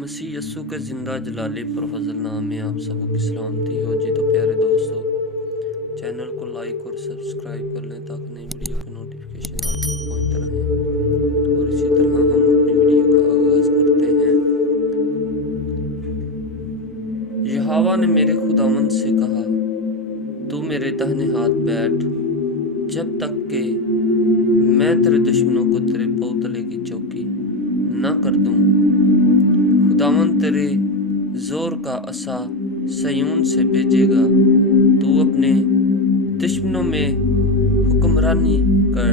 مسیح یسوع کے زندہ جلالی پر فضل نام میں آپ سب کی سلامتی ہو جی۔ تو پیارے دوستو، چینل کو لائک اور سبسکرائب کر لیں تاکہ نئی ویڈیو کی نوٹیفیکیشن آپ تک پہنچتے رہیں، اور اسی طرح ہم اپنی ویڈیو کا آغاز کرتے ہیں۔ یہوہ نے میرے خداوند سے کہا، تو میرے داہنے ہاتھ بیٹھ، جب تک کہ میں تیرے دشمنوں کو تیرے پاؤں تلے کی چوکی نہ کر دوں۔ خداوند تیرے زور کا عصا صیون سے بھیجے گا، تو اپنے دشمنوں میں حکمرانی کر۔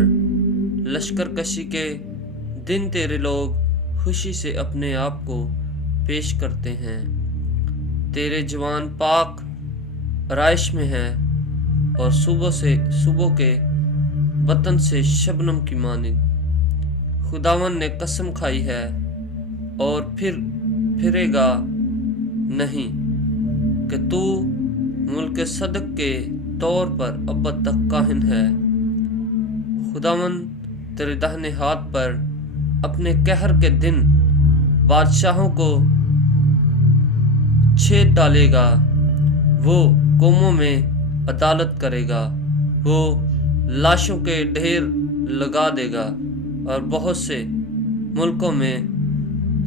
لشکر کشی کے دن تیرے لوگ خوشی سے اپنے آپ کو پیش کرتے ہیں، تیرے جوان پاک آرائش میں ہیں، اور صبح کے وطن سے شبنم کی مانند۔ خداوند نے قسم کھائی ہے اور پھرے گا نہیں کہ تو ملک صدق کے طور پر ابد تک کاہن ہے۔ خداوند تیرے داہنے ہاتھ پر اپنے قہر کے دن بادشاہوں کو چھید ڈالے گا۔ وہ قوموں میں عدالت کرے گا، وہ لاشوں کے ڈھیر لگا دے گا، اور بہت سے ملکوں میں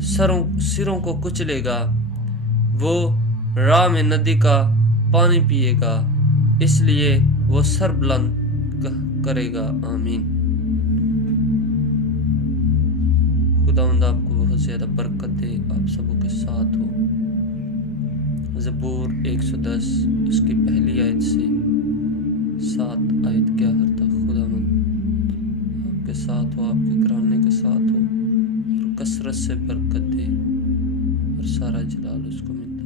سروں کو کچلے گا۔ وہ راہ میں ندی کا پانی پیے گا، اس لیے وہ سر بلند کرے گا۔ آمین۔ خداوند آپ کو بہت زیادہ برکت دے، آپ سبوں کے ساتھ ہو۔ زبور 110 اس کی پہلی آیت سے 7 آیت کے آخر تک خداوند آپ کے ساتھ ہو، آپ کے گھرانے کے ساتھ ہو، اور کثرت سے برکت دے، اور سارا جلال اس کو ملتا ہے۔